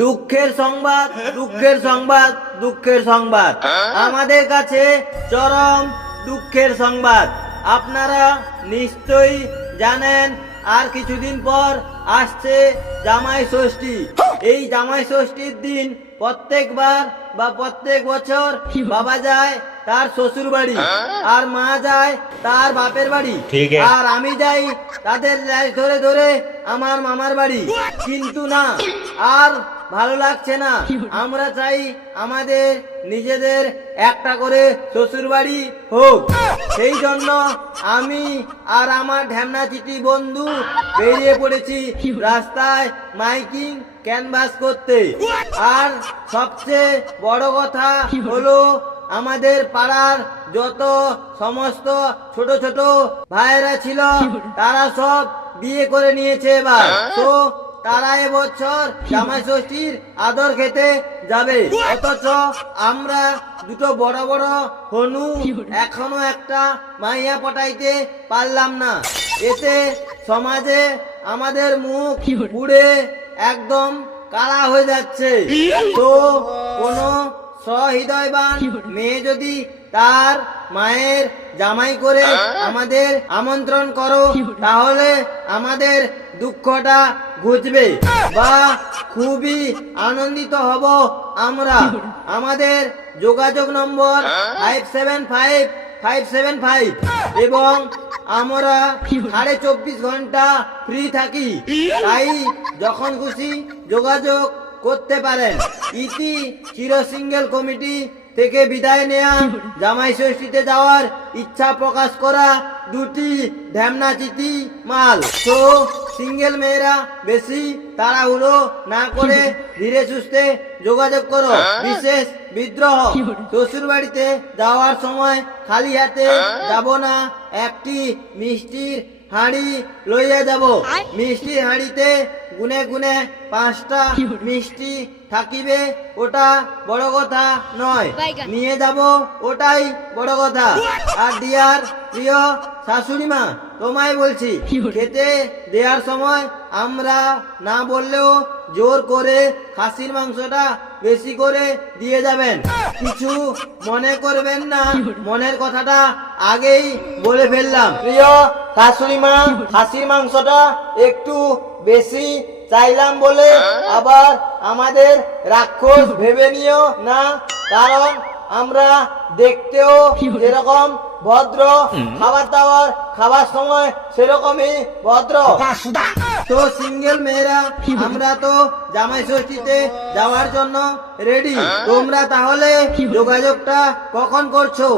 দুঃখের সংবাদ দুঃখের সংবাদ দুঃখের সংবাদ। আমাদের কাছে চরম দুঃখের সংবাদ। আপনারা নিশ্চয়ই জানেন আর কিছুদিন পর আসছে জামাই ষষ্ঠী। এই জামাই ষষ্ঠীর দিন প্রত্যেকবার বা প্রত্যেক বছর বাবা যায় তার শ্বশুর বাড়ি আর মা যায় তার বাপের বাড়ি। আর আমি যাই তাদের ধরে ধরে আমার মামার বাড়ি। কিন্তু না আর ভালো লাগছে না। আমরা চাই আমাদের নিজেদের একটা করে শ্বশুর বাড়ি হোক। সেই জন্য আমি আর আমার ঢ্যামনা চিঠি বন্ধু বেরিয়ে পড়েছি রাস্তায় মাইকিং ক্যানভাস করতে। আর সবচেয়ে বড় কথা হলো আমাদের পাড়ার যত সমস্ত ছোট ছোট ভাইয়েরা ছিল তারা সব বিয়ে করে নিয়েছে এবার। তো তারা এবছর জামাই ষষ্ঠীর আদর খেতে যাবে। অথচ আমরা দুটো বড় বড় হনু এখনও একটা মাইয়া পটাইতে পারলাম না। এতে সমাজে আমাদের মুখ পুড়ে একদম কালা হয়ে যাচ্ছে। তো কোনো সহৃদয়বান মেয়ে যদি তার মায়ের জামাই করে আমাদের আমন্ত্রণ করো, তাহলে আমাদের দুঃখটা ঘুচবে বা খুবই আনন্দিত হব আমরা। আমাদের যোগাযোগ নম্বর five seven five five seven five এবং আমরা সাড়ে চব্বিশ ঘণ্টা ফ্রি থাকি। তাই যখন খুশি যোগাযোগ করতে পারেন। ইতি চির সিঙ্গেল কমিটি থেকে বিদায় নেয়া জামাই ষষ্ঠীতে যাওয়ার ইচ্ছা প্রকাশ করা দুটি ঢ্যামনা চিঠি মাল। তো সিঙ্গেল মেয়েরা বেশি তাড়াহুড়ো না করে ধীরে সুস্থে যোগাযোগ করো। বিশেষ বিদ্রোহ। শ্বশুর বাড়িতে যাওয়ার সময় খালি হাতে যাব না একটি মিষ্টির হাঁড়ি লইয়া যাব। মিষ্টির হাঁড়িতে গুনে গুনে পাঁচটা মিষ্টি থাকিবে ওটা বড় কথা নয়। নিয়ে যাব ওটাই বড় কথা। আর দিয়ার প্রিয় শাশুড়ি মা তোমায় বলছি খেতে দেওয়ার সময় আমরা না বললেও জোর করে খাসির মাংসটা বেশি করে দিয়ে যাবেন। কিছু মনে করবেন না মনের কথাটা আগেই বলে ফেললাম। প্রিয় শাশুড়ি মা খাসির মাংসটা একটু বেশি চাইলাম বলে আবার আমাদের রাক্ষস ভেবে নিও না কারণ আমরা দেখতেও যেরকম ভদ্র খাবার দাবার খাবার সময় সেরকমই ভদ্র। তো সিঙ্গেল মেয়েরা আমরা তো জামাই ষষ্ঠীতে যাওয়ার জন্য রেডি। তোমরা তাহলে যোগাযোগটা কখন করছ?